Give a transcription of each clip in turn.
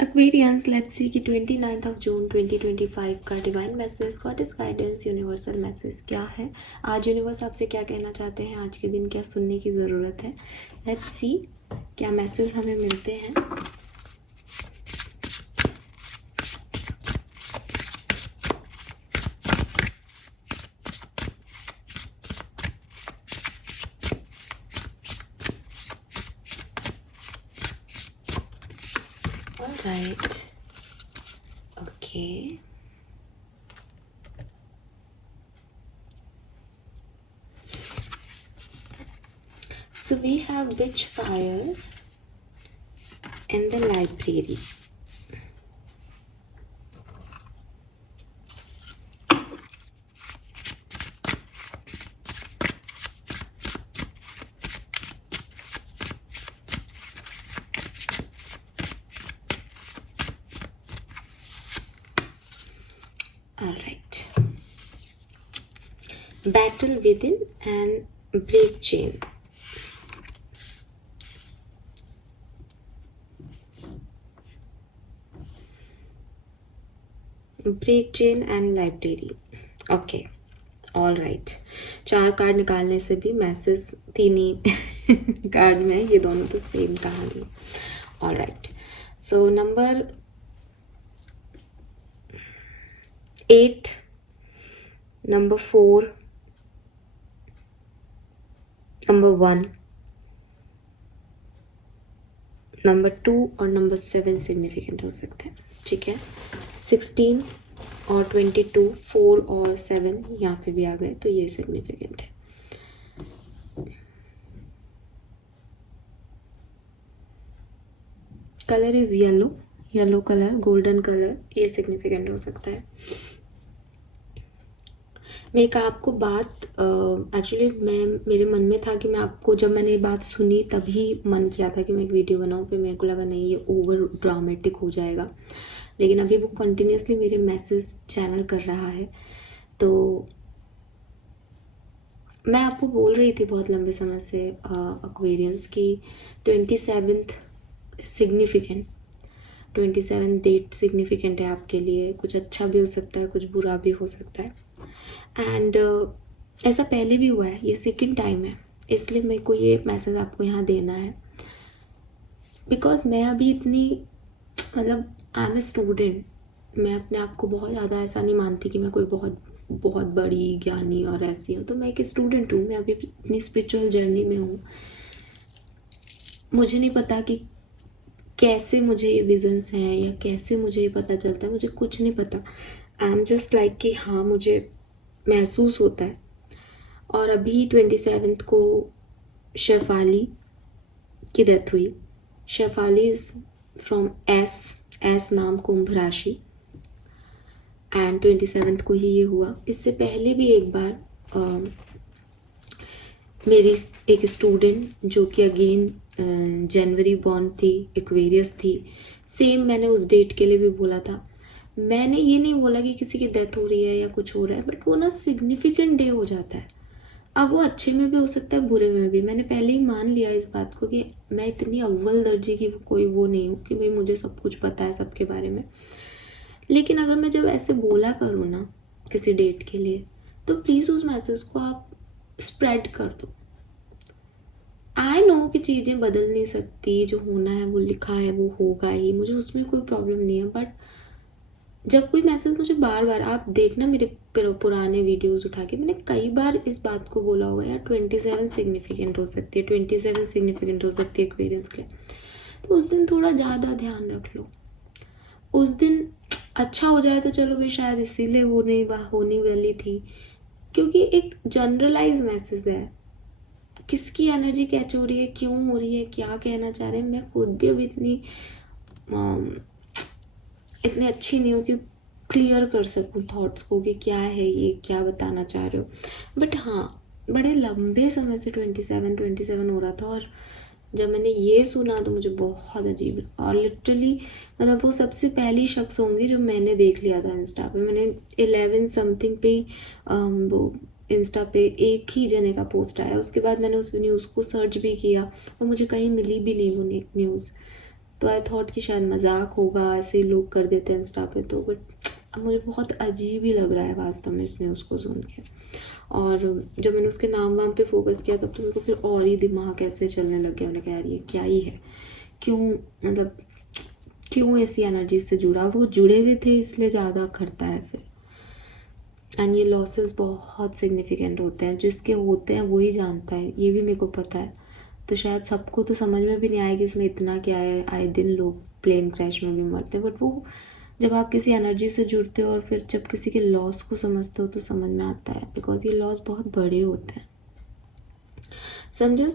Aquarians, let's see कि 29th of June 2025 का divine message, goddess guidance, universal message क्या है। आज यूनिवर्स आपसे क्या कहना चाहते हैं, आज के दिन क्या सुनने की ज़रूरत है। लेट्स सी क्या मैसेज हमें मिलते हैं। Alright, okay. So we have Witchfire in the library. Alright. Battle within and break chain. Break chain and library. Okay, all right. 4 card निकालने से भी मैसेज 3 ही कार्ड में, ये दोनों तो सेम कहानी। All right, so number 8, number 4, number 1, number 2 और number 7 significant हो सकते हैं। ठीक है, 16 और 22, 4 और 7 यहाँ पे भी आ गए तो ये सिग्निफिकेंट है। Colour is yellow, yellow colour, golden colour, ये सिग्निफिकेंट हो सकता है। मैं एक आपको बात एक्चुअली मेरे मन में था कि मैं आपको, जब मैंने ये बात सुनी तभी मन किया था कि मैं एक वीडियो बनाऊं, फिर मेरे को लगा नहीं ये ओवर ड्रामेटिक हो जाएगा, लेकिन अभी वो कंटिन्यूसली मेरे मैसेज चैनल कर रहा है। तो मैं आपको बोल रही थी बहुत लंबे समय से एक्वेरियंस की 27th सिग्निफिकेंट, 27 डेट सिग्निफिकेंट है आपके लिए। कुछ अच्छा भी हो सकता है, कुछ बुरा भी हो सकता है। एंड ऐसा पहले भी हुआ है, ये सेकंड टाइम है, इसलिए मेरे को ये मैसेज आपको यहाँ देना है। बिकॉज मैं अभी इतनी, मतलब आई एम ए स्टूडेंट, मैं अपने आप को बहुत ज़्यादा ऐसा नहीं मानती कि मैं कोई बहुत बहुत बड़ी ज्ञानी और ऐसी हूँ। तो मैं एक स्टूडेंट हूँ, मैं अभी अपनी स्पिरिचुअल जर्नी में हूँ। मुझे नहीं पता कि कैसे मुझे ये विजन्स हैं या कैसे मुझे ये पता चलता है, मुझे कुछ नहीं पता। आई एम जस्ट लाइक कि हाँ मुझे महसूस होता है। और अभी 27 को शेफाली की डेथ हुई। शेफाली इज फ्रॉम एस नाम, कुंभ राशि, एंड 27 को ही ये हुआ। इससे पहले भी एक बार मेरी एक स्टूडेंट जो कि अगेन जनवरी बॉर्न थी, एक्वेरियस थी, सेम मैंने उस डेट के लिए भी बोला था। मैंने ये नहीं बोला कि किसी की डेथ हो रही है या कुछ हो रहा है, बट वो ना सिग्निफिकेंट डे हो जाता है। अब वो अच्छे में भी हो सकता है, बुरे में भी। मैंने पहले ही मान लिया इस बात को कि मैं इतनी अव्वल दर्जे की कोई वो नहीं हूँ कि भाई मुझे सब कुछ पता है सबके बारे में। लेकिन अगर मैं जब ऐसे बोला करूँ ना किसी डेट के लिए, तो प्लीज़ उस मैसेज को आप स्प्रेड कर दो। आई नो कि चीज़ें बदल नहीं सकती, जो होना है वो लिखा है वो होगा ही, मुझे उसमें कोई प्रॉब्लम नहीं है। बट जब कोई मैसेज मुझे बार बार, आप देखना मेरे पुराने वीडियोस उठा के, मैंने कई बार इस बात को बोला होगा यार 27 सिग्निफिकेंट हो सकती है, 27 सिग्निफिकेंट हो सकती है एक्वेरियंस के। तो उस दिन थोड़ा ज़्यादा ध्यान रख लो। उस दिन अच्छा हो जाए तो चलो भाई, शायद इसीलिए होने वाली थी, क्योंकि एक जनरलाइज मैसेज है। किसकी एनर्जी कैच हो रही है, क्यों हो रही है, क्या कहना चाह रहे हैं, मैं खुद भी अभी इतनी अच्छी नहीं हूँ कि क्लियर कर सकूँ थॉट्स को कि क्या है ये, क्या बताना चाह रहे हो। बट हाँ, बड़े लंबे समय से 27 हो रहा था, और जब मैंने ये सुना तो मुझे बहुत अजीब लगा। और लिटरली मतलब वो सबसे पहली शख्स होंगी जो मैंने देख लिया था इंस्टा पे। मैंने 11 समथिंग पे वो इंस्टा पे एक ही जने का पोस्ट आया, उसके बाद मैंने उस न्यूज़ को सर्च भी किया और मुझे कहीं मिली भी नहीं वो न्यूज़। तो आई थॉट कि शायद मजाक होगा, ऐसे ही लोग कर देते हैं इंस्टा पे, तो बट अब मुझे बहुत अजीब ही लग रहा है वास्तव में इसमें उसको सुन के। और जब मैंने उसके नाम वाम पे फोकस किया तब तो मेरे को फिर और ही दिमाग ऐसे चलने लग गया। मैंने कहा यार ये क्या ही है, क्यों, मतलब क्यों ऐसी एनर्जी से जुड़ा, वो जुड़े हुए थे इसलिए ज़्यादा करता है फिर। एंड ये लॉसेस बहुत सिग्निफिकेंट होते हैं, जिसके होते हैं वही जानता है, ये भी मेरे को पता है। तो शायद सबको तो समझ में भी नहीं आएगी इसमें इतना क्या है, आए दिन लोग प्लेन क्रैश में भी मरते हैं, बट वो जब आप किसी एनर्जी से जुड़ते हो और फिर जब किसी के लॉस को समझते हो तो समझ में आता है, बिकॉज ये लॉस बहुत बड़े होते हैं। समझे?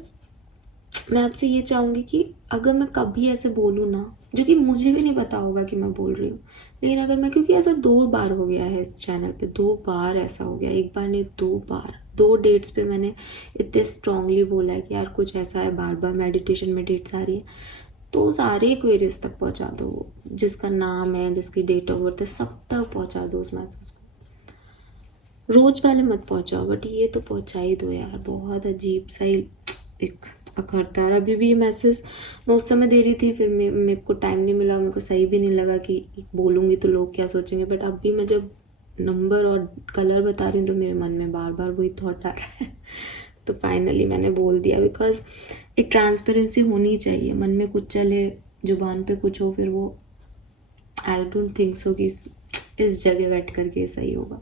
मैं आपसे ये चाहूँगी कि अगर मैं कभी ऐसे बोलूँ ना, जो कि मुझे भी नहीं पता होगा कि मैं बोल रही हूँ, लेकिन अगर मैं, क्योंकि ऐसा 2 बार हो गया है इस चैनल पे, 2 बार ऐसा हो गया, एक बार नहीं 2 बार, 2 डेट्स पे मैंने इतने स्ट्रांगली बोला है कि यार कुछ ऐसा है, बार बार मेडिटेशन में डेट्स आ रही है, तो सारे एक्वेरियस तक पहुँचा दो, जिसका नाम है, जिसकी डेट ऑफ बर्थ है, सब तक पहुँचा दो उस मैसेज को। रोज वाले मत पहुँचाओ, बट ये तो पहुँचा ही दो यार। बहुत अजीब सा ही एक करता है। और अभी भी ये मैसेज मैं उस समय दे रही थी, फिर मेरे को टाइम नहीं मिला, मेरे को सही भी नहीं लगा कि बोलूँगी तो लोग क्या सोचेंगे, बट अब भी मैं जब नंबर और कलर बता रही हूँ तो मेरे मन में बार बार वही थॉट आ रहा है। तो फाइनली मैंने बोल दिया, बिकॉज एक ट्रांसपेरेंसी होनी चाहिए। मन में कुछ चले, जुबान पे कुछ हो, फिर वो आई डोंट थिंक सो कि इस जगह बैठ करके सही होगा।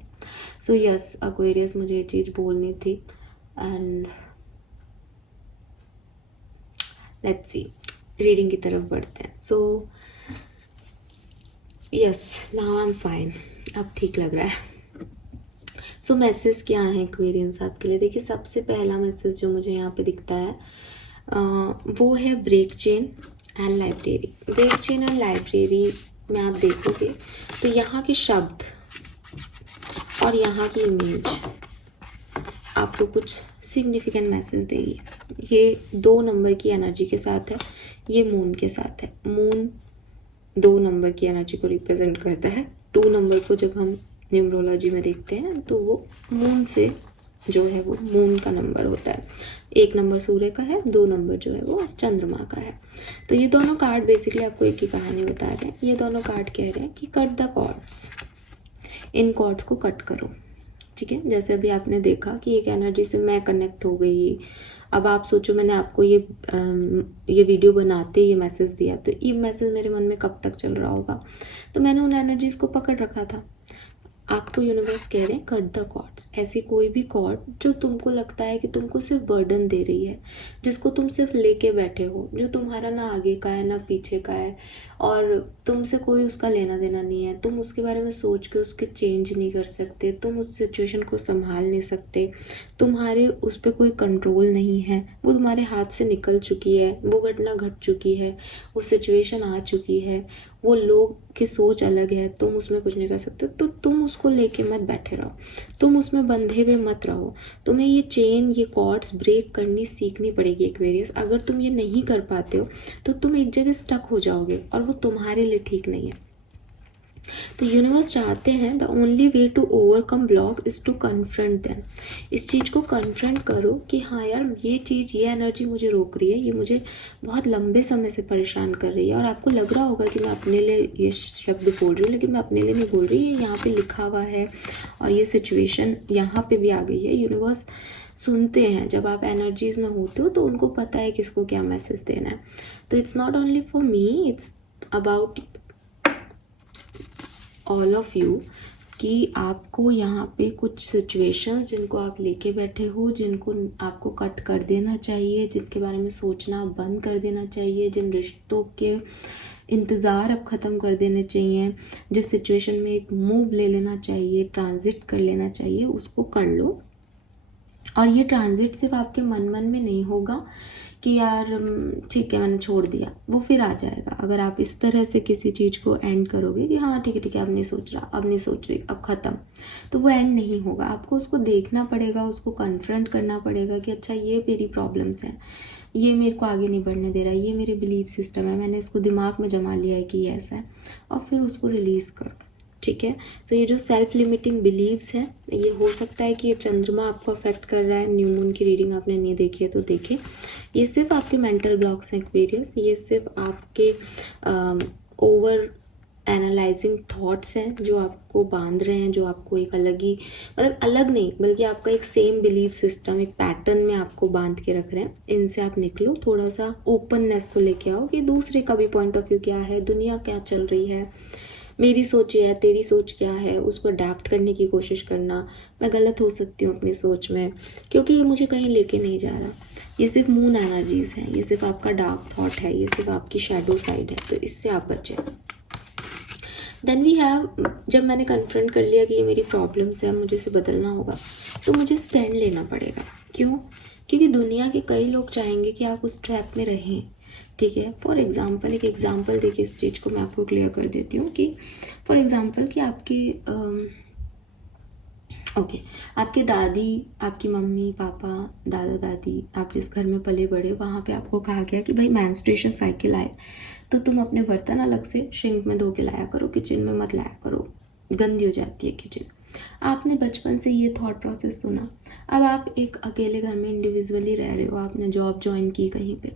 सो यस एक्वेरियस, मुझे ये चीज़ बोलनी थी। एंड लेट्स सी, रीडिंग की तरफ बढ़ते हैं। So yes, now I am fine, अब ठीक लग रहा है। सो मैसेज क्या है एक्वेरियंस आपके लिए? देखिए, सबसे पहला मैसेज जो मुझे यहाँ पे दिखता है वो है break chain and library. Break chain and library में आप देखोगे तो यहाँ के शब्द और यहाँ की इमेज आपको कुछ सिग्निफिकेंट मैसेज देगी। ये 2 नंबर की एनर्जी के साथ है, ये मून के साथ है। मून 2 नंबर की एनर्जी को रिप्रेजेंट करता है। 2 नंबर को जब हम न्यूमरोलॉजी में देखते हैं तो वो मून से जो है वो मून का नंबर होता है। 1 नंबर सूर्य का है, 2 नंबर जो है वो चंद्रमा का है। तो ये दोनों कार्ड बेसिकली आपको एक ही कहानी बता रहे हैं। ये दोनों कार्ड कह रहे हैं कि कट द कॉर्ड्स, इन कॉर्ड्स को कट करो। ठीक है, जैसे अभी आपने देखा कि एक एनर्जी से मैं कनेक्ट हो गई। अब आप सोचो, मैंने आपको ये वीडियो बनाते ये मैसेज दिया, तो ये मैसेज मेरे मन में कब तक चल रहा होगा, तो मैंने उन एनर्जीज को पकड़ रखा था। आपको यूनिवर्स कह रहे हैं कट द कॉर्ड्स। ऐसी कोई भी कॉर्ड जो तुमको लगता है कि तुमको सिर्फ बर्डन दे रही है, जिसको तुम सिर्फ लेके बैठे हो, जो तुम्हारा ना आगे का है ना पीछे का है, और तुमसे कोई उसका लेना देना नहीं है, तुम उसके बारे में सोच के उसके चेंज नहीं कर सकते, तुम उस सिचुएशन को संभाल नहीं सकते, तुम्हारे उस पर कोई कंट्रोल नहीं है, वो तुम्हारे हाथ से निकल चुकी है, वो घटना घट चुकी है, वो सिचुएशन आ चुकी है, वो लोग की सोच अलग है, तुम उसमें कुछ नहीं कर सकते। तो तुम उसको लेके मत बैठे रहो, तुम उसमें बंधे हुए मत रहो। तुम्हें ये चेन, ये कॉर्ड्स ब्रेक करनी सीखनी पड़ेगी एक्वेरियस। अगर तुम ये नहीं कर पाते हो तो तुम एक जगह स्टक हो जाओगे और वो तुम्हारे लिए ठीक नहीं है। तो यूनिवर्स चाहते हैं the only way to overcome block is to confront them. इस चीज़ को कन्फ्रंट करो कि हाँ यार, ये चीज़, ये एनर्जी मुझे रोक रही है, ये मुझे बहुत लंबे समय से परेशान कर रही है। और आपको लग रहा होगा कि मैं अपने लिए ये शब्द बोल रही हूँ, लेकिन मैं अपने लिए नहीं बोल रही, ये यहाँ पे लिखा हुआ है और ये सिचुएशन यहाँ पे भी आ गई है। यूनिवर्स सुनते हैं, जब आप एनर्जीज में होते हो तो उनको पता है किसको क्या मैसेज देना है। तो it's not only for me, it's about all of you, कि आपको यहाँ पे कुछ सिचुएशंस जिनको आप लेके बैठे हो, जिनको आपको कट कर देना चाहिए, जिनके बारे में सोचना बंद कर देना चाहिए, जिन रिश्तों के इंतज़ार अब ख़त्म कर देने चाहिए, जिस सिचुएशन में एक मूव ले लेना चाहिए, ट्रांजिट कर लेना चाहिए, उसको कर लो। और ये ट्रांजिट सिर्फ आपके मन में नहीं होगा कि यार ठीक है मैंने छोड़ दिया, वो फिर आ जाएगा। अगर आप इस तरह से किसी चीज़ को एंड करोगे कि हाँ ठीक है अब नहीं सोच रहा, अब नहीं सोच रही, अब ख़त्म, तो वो एंड नहीं होगा। आपको उसको देखना पड़ेगा, उसको कन्फ्रंट करना पड़ेगा कि अच्छा ये मेरी प्रॉब्लम्स हैं, ये मेरे को आगे नहीं बढ़ने दे रहा, ये मेरे बिलीफ सिस्टम है, मैंने इसको दिमाग में जमा लिया है कि ये ऐसा है, और फिर उसको रिलीज़ करो। ठीक है। सो ये जो सेल्फ लिमिटिंग बिलीव्स हैं, ये हो सकता है कि ये चंद्रमा आपको अफेक्ट कर रहा है। न्यू मून की रीडिंग आपने नहीं देखी है तो देखें। ये सिर्फ आपके मेंटल ब्लॉक्स हैं एक्वेरियस, ये सिर्फ आपके ओवर एनालाइजिंग थॉट्स हैं जो आपको बांध रहे हैं, जो आपको एक अलग ही, मतलब अलग नहीं बल्कि आपका एक सेम बिलीफ सिस्टम, एक पैटर्न में आपको बांध के रख रहे हैं। इनसे आप निकलो, थोड़ा सा ओपननेस को लेके आओ कि दूसरे का भी पॉइंट ऑफ व्यू क्या है, दुनिया क्या चल रही है, मेरी सोच ये है, तेरी सोच क्या है, उसको अडेप्ट करने की कोशिश करना। मैं गलत हो सकती हूँ अपनी सोच में, क्योंकि ये मुझे कहीं लेके नहीं जा रहा। ये सिर्फ मून एनर्जीज हैं, ये सिर्फ आपका डार्क थॉट है, ये सिर्फ आपकी शैडो साइड है, तो इससे आप बचें। देन वी हैव, जब मैंने कन्फ्रंट कर लिया कि ये मेरी प्रॉब्लम्स है, मुझे इसे बदलना होगा, तो मुझे स्टैंड लेना पड़ेगा। क्यों? क्योंकि दुनिया के कई लोग चाहेंगे कि आप उस ट्रैप में रहें, ठीक है। फॉर एग्जाम्पल, एक एग्जाम्पल देखिए, इस चीज़ को मैं आपको क्लियर कर देती हूँ कि फॉर एग्जाम्पल कि आपके दादी, आपकी मम्मी पापा, दादा दादी, आप जिस घर में पले बड़े, वहाँ पे आपको कहा गया कि भाई मेंस्ट्रुएशन साइकिल आए तो तुम अपने बर्तन अलग से सिंक में धो के लाया करो, किचन में मत लाया करो, गंदी हो जाती है किचन। आपने बचपन से ये थॉट प्रोसेस सुना। अब आप एक अकेले घर में इंडिविजुअली रह रहे हो, आपने जॉब ज्वाइन की कहीं पे,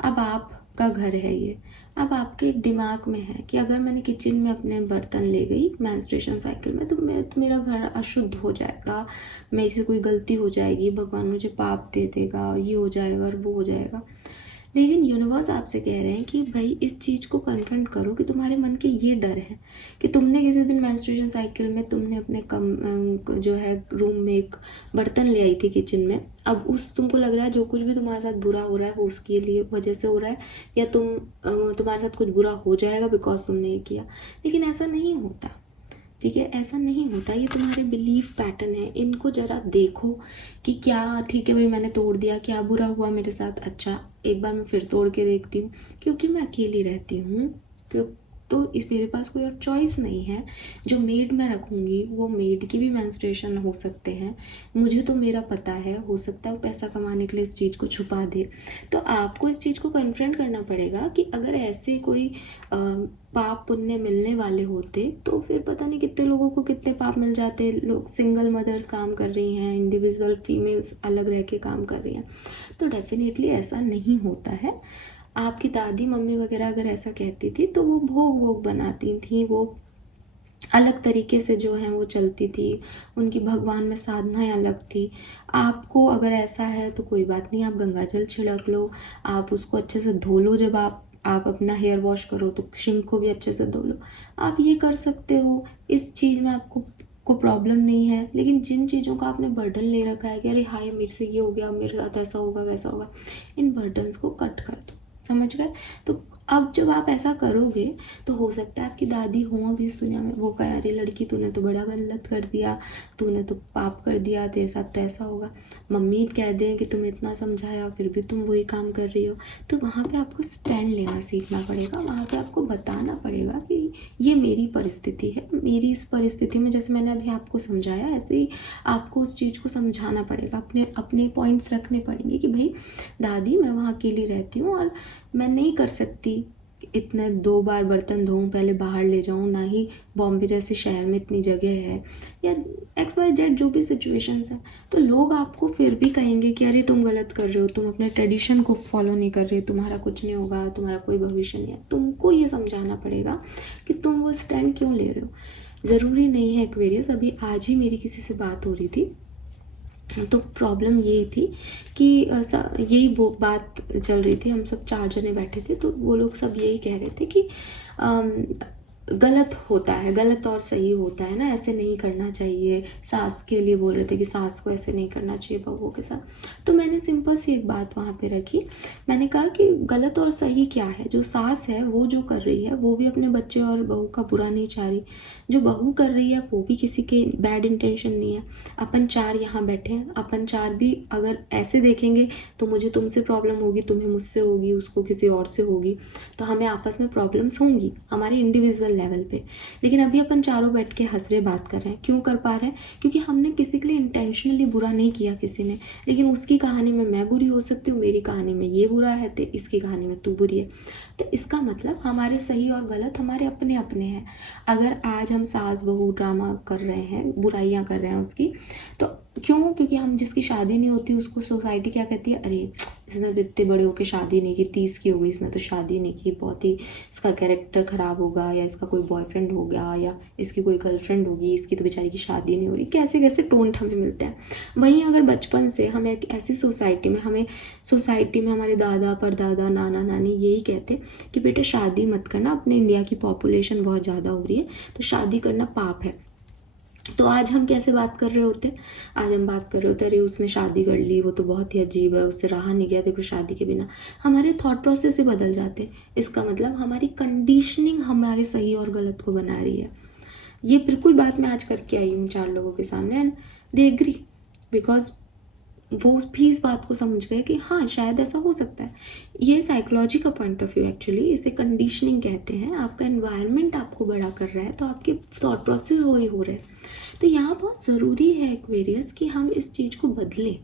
अब आपका घर है ये, अब आपके एक दिमाग में है कि अगर मैंने किचन में अपने बर्तन ले गई मेंस्ट्रुएशन साइकिल में तो मेरा घर अशुद्ध हो जाएगा, मेरे से कोई गलती हो जाएगी, भगवान मुझे पाप दे देगा, ये हो जाएगा और वो हो जाएगा। लेकिन यूनिवर्स आपसे कह रहे हैं कि भाई इस चीज़ को कन्फ्रंट करो कि तुम्हारे मन के ये डर है कि तुमने किसी दिन मेंस्ट्रुएशन साइकिल में तुमने अपने जो है रूम में एक बर्तन ले आई थी किचन में। अब तुमको लग रहा है जो कुछ भी तुम्हारे साथ बुरा हो रहा है वो उसके लिए वजह से हो रहा है, या तुम्हारे साथ कुछ बुरा हो जाएगा बिकॉज तुमने ये किया। लेकिन ऐसा नहीं होता, ठीक है, ऐसा नहीं होता। ये तुम्हारे बिलीफ पैटर्न है, इनको जरा देखो कि क्या, ठीक है भाई मैंने तोड़ दिया, क्या बुरा हुआ मेरे साथ, अच्छा एक बार मैं फिर तोड़ के देखती हूँ, क्योंकि मैं अकेली रहती हूँ, क्यों, तो इस मेरे पास कोई और चॉइस नहीं है। जो मेड मैं रखूँगी वो मेड की भी मेंस्ट्रुएशन हो सकते हैं, मुझे तो मेरा पता है, हो सकता है वो पैसा कमाने के लिए इस चीज़ को छुपा दे। तो आपको इस चीज़ को कन्फ्रंट करना पड़ेगा कि अगर ऐसे कोई पाप पुण्य मिलने वाले होते तो फिर पता नहीं कितने लोगों को कितने पाप मिल जाते। लोग, सिंगल मदर्स काम कर रही हैं, इंडिविजुअल फीमेल्स अलग रह के काम कर रही हैं, तो डेफिनेटली ऐसा नहीं होता है। आपकी दादी मम्मी वगैरह अगर ऐसा कहती थी तो वो भोग वोग बनाती थी, वो अलग तरीके से जो है वो चलती थी, उनकी भगवान में साधनाएं अलग थी। आपको अगर ऐसा है तो कोई बात नहीं, आप गंगा जल छिड़क लो, आप उसको अच्छे से धो लो, जब आप अपना हेयर वॉश करो तो सिंक को भी अच्छे से धो लो, आप ये कर सकते हो, इस चीज़ में आपको को प्रॉब्लम नहीं है। लेकिन जिन चीज़ों का आपने बर्डन ले रखा है कि अरे हाय मेरे से ये हो गया, मेरे साथ ऐसा होगा वैसा होगा, इन बर्डन्स को कट कर दो, समझ गए। तो अब जब आप ऐसा करोगे तो हो सकता है आपकी दादी हो अभी इस दुनिया में, वो कहे अरे लड़की तूने तो बड़ा गलत कर दिया, तूने तो पाप कर दिया, तेरे साथ तो ऐसा होगा। मम्मी कह दें कि तुम्हें इतना समझाया फिर भी तुम वही काम कर रही हो, तो वहाँ पे आपको स्टैंड लेना सीखना पड़ेगा। वहाँ पे आपको बताना पड़ेगा कि ये मेरी परिस्थिति है, मेरी इस परिस्थिति में जैसे मैंने अभी आपको समझाया ऐसे ही आपको उस चीज़ को समझाना पड़ेगा, अपने अपने पॉइंट्स रखने पड़ेंगे कि भाई दादी मैं वहाँ अकेली रहती हूँ और मैं नहीं कर सकती इतने 2 बार बर्तन धोऊं, पहले बाहर ले जाऊं, ना ही बॉम्बे जैसे शहर में इतनी जगह है, या XYZ जो भी सिचुएशंस हैं। तो लोग आपको फिर भी कहेंगे कि अरे तुम गलत कर रहे हो, तुम अपने ट्रेडिशन को फॉलो नहीं कर रहे, तुम्हारा कुछ नहीं होगा, तुम्हारा कोई भविष्य नहीं है। तुमको ये समझाना पड़ेगा कि तुम वो स्टैंड क्यों ले रहे हो। ज़रूरी नहीं है एक्वेरियस, अभी आज ही मेरी किसी से बात हो रही थी तो प्रॉब्लम यही थी कि यही वो बात चल रही थी, हम सब 4 जने बैठे थे तो वो लोग सब यही कह रहे थे कि गलत होता है, गलत और सही होता है ना, ऐसे नहीं करना चाहिए। सास के लिए बोल रहे थे कि सास को ऐसे नहीं करना चाहिए बहुओं के साथ। तो मैंने सिंपल सी एक बात वहाँ पे रखी, मैंने कहा कि गलत और सही क्या है। जो सास है वो जो कर रही है वो भी अपने बच्चे और बहू का बुरा नहीं चाह रही, जो बहू कर रही है वो भी किसी के बैड इंटेंशन नहीं है। अपन 4 यहाँ बैठे हैं, अपन 4 भी अगर ऐसे देखेंगे तो मुझे तुमसे प्रॉब्लम होगी, तुम्हें मुझसे होगी, उसको किसी और से होगी, तो हमें आपस में प्रॉब्लम्स होंगी हमारे इंडिविजुअल लेवल पे। लेकिन अभी अपन चारों बैठ के हंस रहे, बात कर रहे हैं। क्यों कर पा रहे हैं? क्योंकि हमने किसी के लिए इंटेंशनली बुरा नहीं किया किसी ने, लेकिन उसकी कहानी में मैं बुरी हो सकती हूँ, मेरी कहानी में ये बुरा है, तो इसकी कहानी में तू बुरी है। तो इसका मतलब हमारे सही और गलत हमारे अपने अपने हैं। अगर आज हम सास बहू ड्रामा कर रहे हैं, बुराइयाँ कर रहे हैं उसकी, तो क्यों? क्योंकि हम जिसकी शादी नहीं होती उसको सोसाइटी क्या कहती है, अरे इसने तो इतने बड़े होकर शादी नहीं की, 30 की हो गई, इसने तो शादी नहीं की, बहुत ही इसका कैरेक्टर ख़राब होगा, या इसका कोई बॉयफ्रेंड हो गया, या इसकी कोई गर्लफ्रेंड होगी, इसकी तो बेचारी की शादी नहीं हो रही। कैसे कैसे टोंट हमें मिलते हैं। वहीं अगर बचपन से हम एक ऐसी सोसाइटी में, हमारे दादा परदादा नाना नानी यही कहते कि बेटा शादी मत करना, अपने इंडिया की पॉपुलेशन बहुत ज़्यादा हो रही है तो शादी करना पाप है, तो आज हम कैसे बात कर रहे होते? आज हम बात कर रहे होते, अरे उसने शादी कर ली, वो तो बहुत ही अजीब है, उससे रहा नहीं गया, देखो शादी के बिना। हमारे थॉट प्रोसेस ही बदल जाते। इसका मतलब हमारी कंडीशनिंग हमारे सही और गलत को बना रही है। ये बिल्कुल बात मैं आज करके आई हूँ 4 लोगों के सामने, एंड दे एग्री, बिकॉज वो भी इस बात को समझ गए कि हाँ शायद ऐसा हो सकता है। ये साइकोलॉजी का पॉइंट ऑफ व्यू, एक्चुअली इसे कंडीशनिंग कहते हैं। आपका एनवायरनमेंट आपको बड़ा कर रहा है तो आपके थॉट प्रोसेस वही हो रहे हैं। तो यहाँ बहुत ज़रूरी है एक्वेरियस कि हम इस चीज़ को बदलें।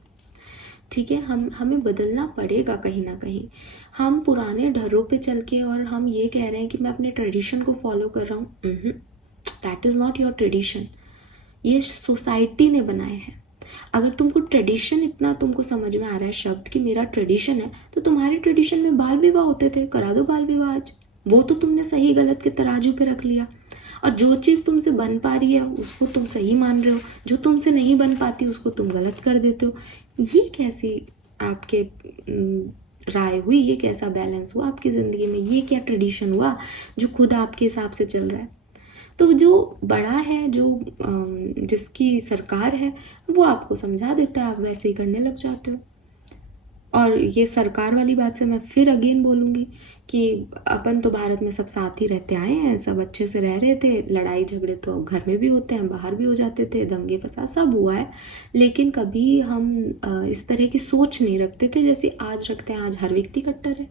ठीक है, हमें बदलना पड़ेगा कहीं ना कहीं। हम पुराने ढर्रों पे चल के और हम ये कह रहे हैं कि मैं अपने ट्रेडिशन को फॉलो कर रहा हूँ, that is not your tradition. ये सोसाइटी ने बनाए हैं। अगर तुमको ट्रेडिशन इतना तुमको समझ में आ रहा है शब्द कि मेरा ट्रेडिशन है, तो तुम्हारे ट्रेडिशन में बाल विवाह होते थे, करा दो बाल विवाह आज। वो तो तुमने सही गलत के तराजू पे रख लिया, और जो चीज़ तुमसे बन पा रही है उसको तुम सही मान रहे हो, जो तुमसे नहीं बन पाती उसको तुम गलत कर देते हो। ये कैसी आपके राय हुई? ये कैसा बैलेंस हुआ आपकी ज़िंदगी में? ये क्या ट्रेडिशन हुआ जो खुद आपके हिसाब से चल रहा है? तो जो बड़ा है, जो जिसकी सरकार है, वो आपको समझा देता है, आप वैसे ही करने लग जाते हो। और ये सरकार वाली बात से मैं फिर अगेन बोलूँगी कि अपन तो भारत में सब साथ ही रहते आए हैं, सब अच्छे से रह रहे थे। लड़ाई झगड़े तो घर में भी होते हैं, बाहर भी हो जाते थे, दंगे फसाद सब हुआ है, लेकिन कभी हम इस तरह की सोच नहीं रखते थे जैसे आज रखते हैं। आज हर व्यक्ति कट्टर है।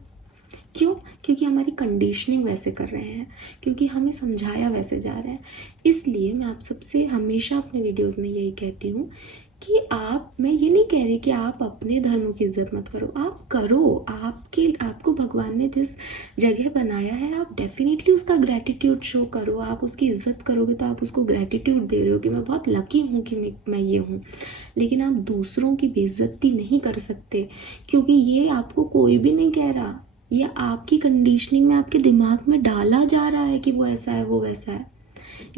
क्यों? क्योंकि हमारी कंडीशनिंग वैसे कर रहे हैं, क्योंकि हमें समझाया वैसे जा रहा है। इसलिए मैं आप सबसे हमेशा अपने वीडियोस में यही कहती हूँ कि मैं ये नहीं कह रही कि आप अपने धर्मों की इज्जत मत करो, आप करो। आपको भगवान ने जिस जगह बनाया है, आप डेफिनेटली उसका ग्रैटिट्यूड शो करो। आप उसकी इज्जत करोगे तो आप उसको ग्रैटिट्यूड दे रहे हो कि मैं बहुत लकी हूँ कि मैं ये हूँ। लेकिन आप दूसरों की बेइज्जती नहीं कर सकते, क्योंकि ये आपको कोई भी नहीं कह रहा। ये आपकी कंडीशनिंग में, आपके दिमाग में डाला जा रहा है कि वो ऐसा है, वो वैसा है।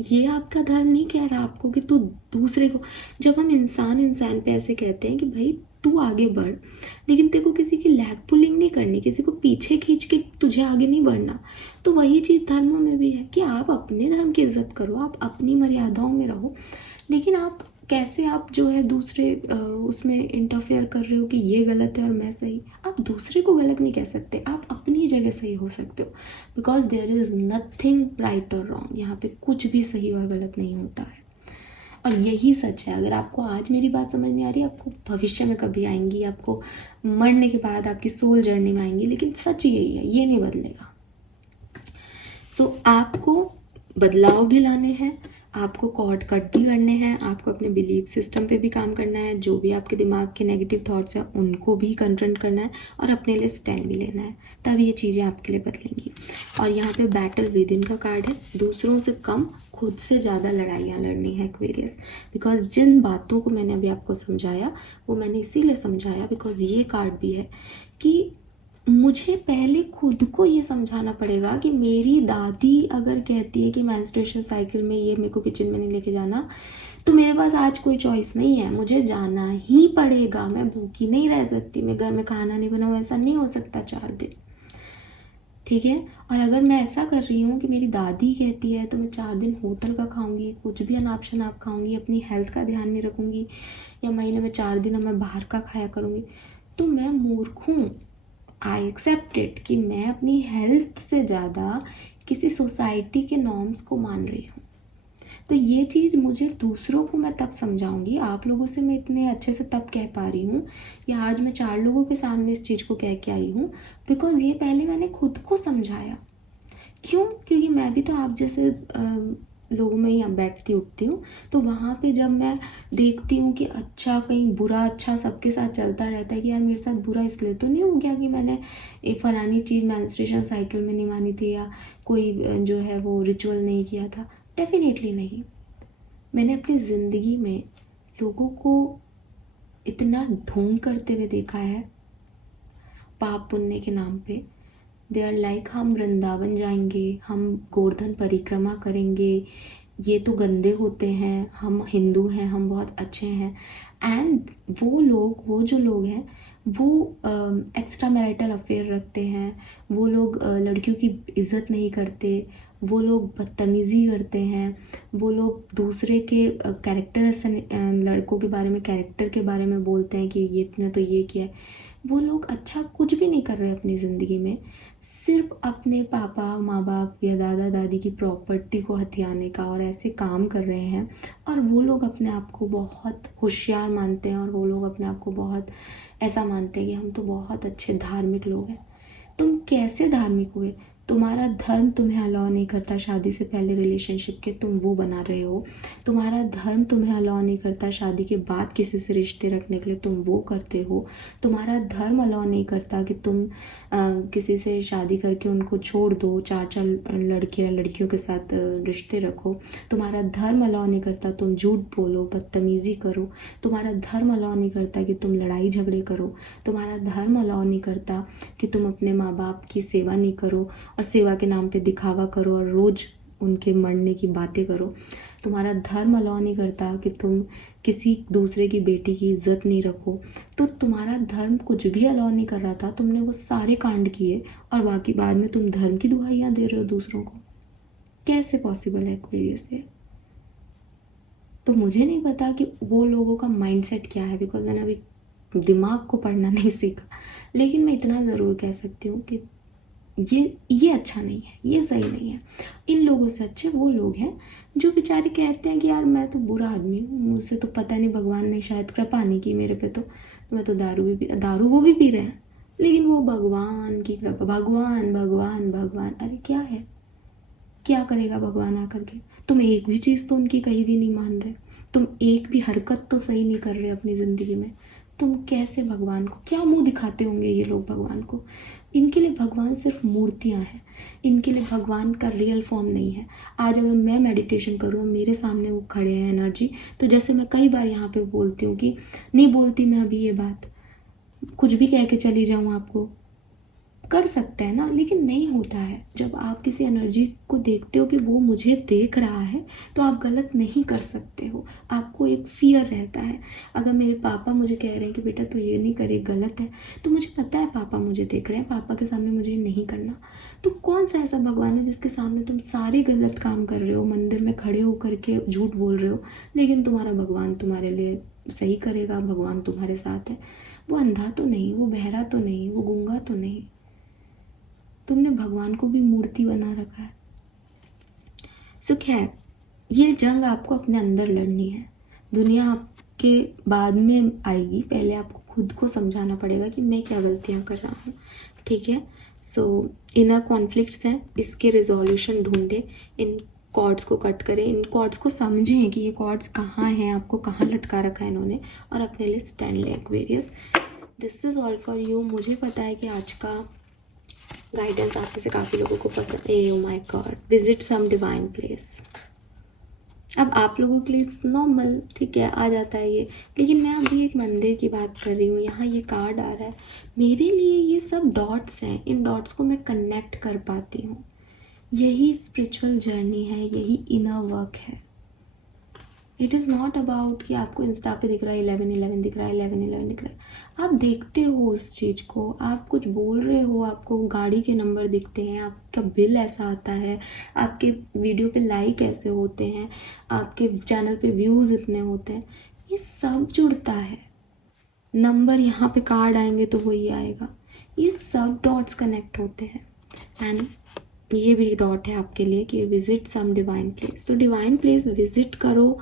ये आपका धर्म नहीं कह रहा आपको कि तू दूसरे को। जब हम इंसान पे ऐसे कहते हैं कि भाई तू आगे बढ़, लेकिन तेरे को किसी की लैग पुलिंग नहीं करनी, किसी को पीछे खींच के तुझे आगे नहीं बढ़ना, तो वही चीज़ धर्मों में भी है कि आप अपने धर्म की इज्जत करो, आप अपनी मर्यादाओं में रहो। लेकिन आप कैसे, आप जो है दूसरे उसमें इंटरफेयर कर रहे हो कि ये गलत है और मैं सही। आप दूसरे को गलत नहीं कह सकते, आप अपनी जगह सही हो सकते हो, because there is nothing right और रॉन्ग। यहाँ पे कुछ भी सही और गलत नहीं होता है, और यही सच है। अगर आपको आज मेरी बात समझ नहीं आ रही, आपको भविष्य में कभी आएंगी, आपको मरने के बाद आपकी सोल जर्नी में आएंगी, लेकिन सच यही है, ये नहीं बदलेगा। तो आपको बदलाव भी लाने हैं, आपको कॉर्ड कट भी करने हैं, आपको अपने बिलीफ सिस्टम पे भी काम करना है, जो भी आपके दिमाग के नेगेटिव थॉट्स हैं उनको भी कन्फ्रंट करना है, और अपने लिए स्टैंड भी लेना है। तब ये चीज़ें आपके लिए बदलेंगी। और यहाँ पे बैटल विद इन का कार्ड है, दूसरों से कम खुद से ज़्यादा लड़ाइयाँ लड़नी है एक्वेरियस। बिकॉज जिन बातों को मैंने अभी आपको समझाया, वो मैंने इसीलिए समझाया बिकॉज ये कार्ड भी है कि मुझे पहले खुद को ये समझाना पड़ेगा कि मेरी दादी अगर कहती है कि मेंस्ट्रुएशन साइकिल में ये मेरे को किचन में नहीं लेके जाना, तो मेरे पास आज कोई चॉइस नहीं है, मुझे जाना ही पड़ेगा। मैं भूखी नहीं रह सकती, मैं घर में खाना नहीं बनाऊँ, ऐसा नहीं हो सकता 4 दिन। ठीक है, और अगर मैं ऐसा कर रही हूँ कि मेरी दादी कहती है तो मैं 4 दिन होटल का खाऊंगी, कुछ भी अनाप शनाप खाऊंगी, अपनी हेल्थ का ध्यान नहीं रखूंगी, या महीने में 4 दिन मैं बाहर का खाया करूँगी, तो मैं मूर्ख हूँ। आई एक्सेप्ट इट कि मैं अपनी हेल्थ से ज़्यादा किसी सोसाइटी के नॉर्म्स को मान रही हूँ। तो ये चीज़ मुझे दूसरों को मैं तब समझाऊंगी। आप लोगों से मैं इतने अच्छे से तब कह पा रही हूँ, या आज मैं 4 लोगों के सामने इस चीज़ को कह के आई हूँ, बिकॉज ये पहले मैंने खुद को समझाया। क्यों? क्योंकि मैं भी तो आप जैसे लोगों में ही बैठती उठती हूँ, तो वहाँ पे जब मैं देखती हूँ कि अच्छा कहीं बुरा अच्छा सबके साथ चलता रहता है कि यार मेरे साथ बुरा इसलिए तो नहीं हो गया कि मैंने एक फलानी चीज़ मेंस्ट्रुएशन साइकिल में नहीं मानी थी या कोई जो है वो रिचुअल नहीं किया था। डेफिनेटली नहीं। मैंने अपनी ज़िंदगी में लोगों को इतना ढोंग करते हुए देखा है पाप पुण्य के नाम पे। दे आर लाइक हम वृंदावन जाएंगे, हम गोवर्धन परिक्रमा करेंगे, ये तो गंदे होते हैं, हम हिंदू हैं, हम बहुत अच्छे हैं। एंड वो जो लोग हैं वो एक्स्ट्रा मैरिटल अफेयर रखते हैं, वो लोग लड़कियों की इज्जत नहीं करते, वो लोग बदतमीज़ी करते हैं, वो लोग दूसरे के कैरेक्टर लड़कों के बारे में कैरेक्टर के बारे में बोलते हैं कि ये इतने तो ये किया है। वो लोग अच्छा कुछ भी नहीं कर रहे अपनी ज़िंदगी में, सिर्फ अपने पापा माँ बाप या दादा दादी की प्रॉपर्टी को हथियाने का और ऐसे काम कर रहे हैं। और वो लोग अपने आप को बहुत होशियार मानते हैं और वो लोग अपने आप को बहुत ऐसा मानते हैं कि हम तो बहुत अच्छे धार्मिक लोग हैं। तुम कैसे धार्मिक हुए? तुम्हारा धर्म तुम्हें अलाउ नहीं करता शादी से पहले रिलेशनशिप के तुम वो बना रहे हो। तुम्हारा धर्म तुम्हें अलाउ नहीं करता शादी के बाद किसी से रिश्ते रखने के लिए तुम वो करते हो। तुम्हारा धर्म अलाउ नहीं करता कि तुम किसी से शादी करके उनको छोड़ दो, चार चार लड़के या लड़कियों के साथ रिश्ते रखो। तुम्हारा धर्म अलाउ नहीं करता तुम झूठ बोलो, बदतमीज़ी करो। तुम्हारा धर्म अलाउ नहीं करता कि तुम लड़ाई झगड़े करो। तुम्हारा धर्म अलाउ नहीं करता कि तुम अपने माँ बाप की सेवा नहीं करो और सेवा के नाम पे दिखावा करो और रोज़ उनके मरने की बातें करो। तुम्हारा धर्म अलाउ नहीं करता कि तुम किसी दूसरे की बेटी की इज्जत नहीं रखो। तो तुम्हारा धर्म कुछ भी अलाउ नहीं कर रहा था, तुमने वो सारे कांड किए और बाकी बाद में तुम धर्म की दुहाइयाँ दे रहे हो दूसरों को। कैसे पॉसिबल है एक्वेरियस से? तो मुझे नहीं पता कि वो लोगों का माइंडसेट क्या है, बिकॉज मैंने अभी दिमाग को पढ़ना नहीं सीखा। लेकिन मैं इतना ज़रूर कह सकती हूँ कि ये अच्छा नहीं है, ये सही नहीं है। इन लोगों से अच्छे वो लोग हैं जो बेचारे कहते हैं कि यार मैं तो बुरा आदमी हूँ, मुझसे तो पता नहीं भगवान ने शायद कृपा नहीं की मेरे पे, तो मैं तो दारू वो भी पी रहे हैं, लेकिन वो भगवान की कृपा, भगवान भगवान भगवान। अरे क्या है, क्या करेगा भगवान आकर के? तुम एक भी चीज़ तो उनकी कहीं भी नहीं मान रहे, तुम एक भी हरकत तो सही नहीं कर रहे अपनी ज़िंदगी में। तुम कैसे भगवान को, क्या मुंह दिखाते होंगे ये लोग भगवान को? इनके लिए भगवान सिर्फ मूर्तियां हैं, इनके लिए भगवान का रियल फॉर्म नहीं है। आज अगर मैं मेडिटेशन करूँ, मेरे सामने वो खड़े हैं एनर्जी, तो जैसे मैं कई बार यहाँ पे बोलती हूँ कि नहीं बोलती मैं अभी ये बात, कुछ भी कह के चली जाऊँ आपको, कर सकते हैं ना, लेकिन नहीं होता है। जब आप किसी एनर्जी को देखते हो कि वो मुझे देख रहा है, तो आप गलत नहीं कर सकते हो। आपको एक फियर रहता है। अगर मेरे पापा मुझे कह रहे हैं कि बेटा तू ये नहीं करे, गलत है, तो मुझे पता है पापा मुझे देख रहे हैं, पापा के सामने मुझे नहीं करना। तो कौन सा ऐसा भगवान है जिसके सामने तुम सारे गलत काम कर रहे हो, मंदिर में खड़े होकर के झूठ बोल रहे हो, लेकिन तुम्हारा भगवान तुम्हारे लिए सही करेगा, भगवान तुम्हारे साथ है? वो अंधा तो नहीं, वो बहरा तो नहीं, वो गूंगा तो नहीं। तुमने भगवान को भी मूर्ति बना रखा है। सो खैर, ये जंग आपको अपने अंदर लड़नी है। दुनिया आपके बाद में आएगी, पहले आपको खुद को समझाना पड़ेगा कि मैं क्या गलतियां कर रहा हूँ। ठीक है? सो इनर कॉन्फ्लिक्ट्स हैं, इसके रिजोल्यूशन ढूंढे, इन कॉर्ड्स को कट करें, इन कॉर्ड्स को समझें कि ये कॉर्ड्स कहाँ हैं, आपको कहाँ लटका रखा है इन्होंने, और अपने लिए स्टैंड ले Aquarius. This is all for you. मुझे पता है कि आज का गाइडेंस आप में से काफ़ी लोगों को पसंद है। Oh my god, visit some divine place. अब आप लोगों के लिए नॉर्मल, ठीक है, आ जाता है ये, लेकिन मैं अभी एक मंदिर की बात कर रही हूँ। यहाँ ये कार्ड आ रहा है, मेरे लिए ये सब डॉट्स हैं, इन डॉट्स को मैं कनेक्ट कर पाती हूँ। यही स्पिरिचुअल जर्नी है, यही इनर वर्क है। इट इज़ नॉट अबाउट कि आपको इंस्टा पे दिख रहा है 11-11 दिख रहा है, 11-11 दिख रहा है। आप देखते हो उस चीज़ को, आप कुछ बोल रहे हो, आपको गाड़ी के नंबर दिखते हैं, आपका बिल ऐसा आता है, आपके वीडियो पे लाइक ऐसे होते हैं, आपके चैनल पे व्यूज़ इतने होते हैं, ये सब जुड़ता है। नंबर यहाँ पे कार्ड आएंगे तो वही आएगा, ये सब डॉट्स कनेक्ट होते हैं। एंड ये भी डॉट है आपके लिए कि विजिट सम डिवाइन प्लेस। तो डिवाइन प्लेस विजिट करो,